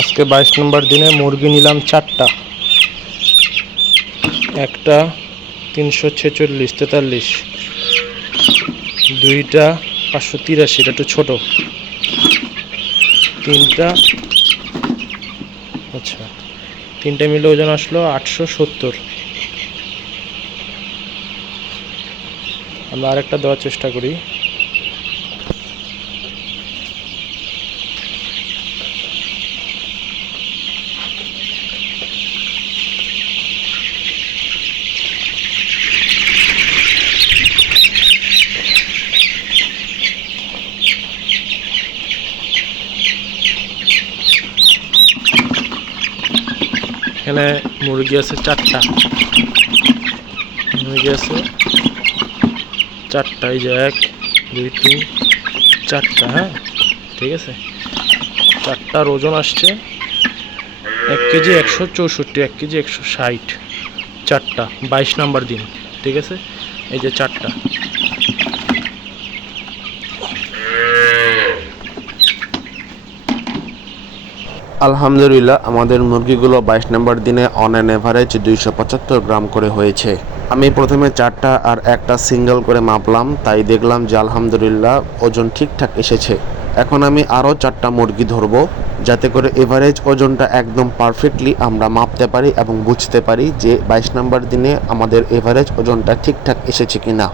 আজকে 22 নম্বর দিনে মুরগি নিলাম 4টা। একটা 346 43, দুইটা 583, এটা একটু ছোট, তিনটা আচ্ছা তিনটা মিলে ওজন আসলো 870। আমরা আরেকটা দেওয়ার চেষ্টা করি। এখানে মুরগি আছে 4টা, মুরগি আছে 4টা, এই যে 1 2 3 4টা। হ্যাঁ ঠিক আছে, 4টার ওজন আসছে 1 কেজি 164, 1 কেজি 160। 4টা 22 নম্বর দিন, ঠিক আছে। এই যে 4টা। আলহামদুলিল্লাহ, আমাদের মুরগিগুলো 22 নম্বর দিনে অন অ্যান এভারেজ 275 গ্রাম করে হয়েছে। আমি প্রথমে 4টা আর একটা সিঙ্গেল করে মাপলাম, তাই দেখলাম যে আলহামদুলিল্লাহ ওজন ঠিকঠাক এসেছে। এখন আমি আরও 4টা মুরগি ধরবো, যাতে করে এভারেজ ওজনটা একদম পারফেক্টলি আমরা মাপতে পারি এবং বুঝতে পারি যে 22 নম্বর দিনে আমাদের এভারেজ ওজনটা ঠিকঠাক এসেছে কিনা।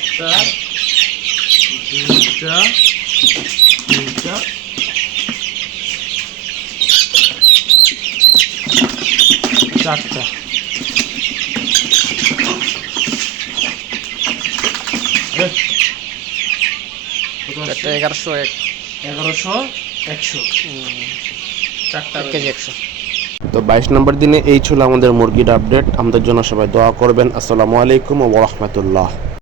একটা, দুইটা, তিনটা, চারটা। একটা 1101, 1100 100, 4টা 1 কেজি 100। তো 22 নম্বর দিনে এই ছিল আমাদের মুরগির আপডেট। আমাদের জন্য সবাই দোয়া করবেন। আসসালামু আলাইকুম ওয়া রাহমাতুল্লাহ।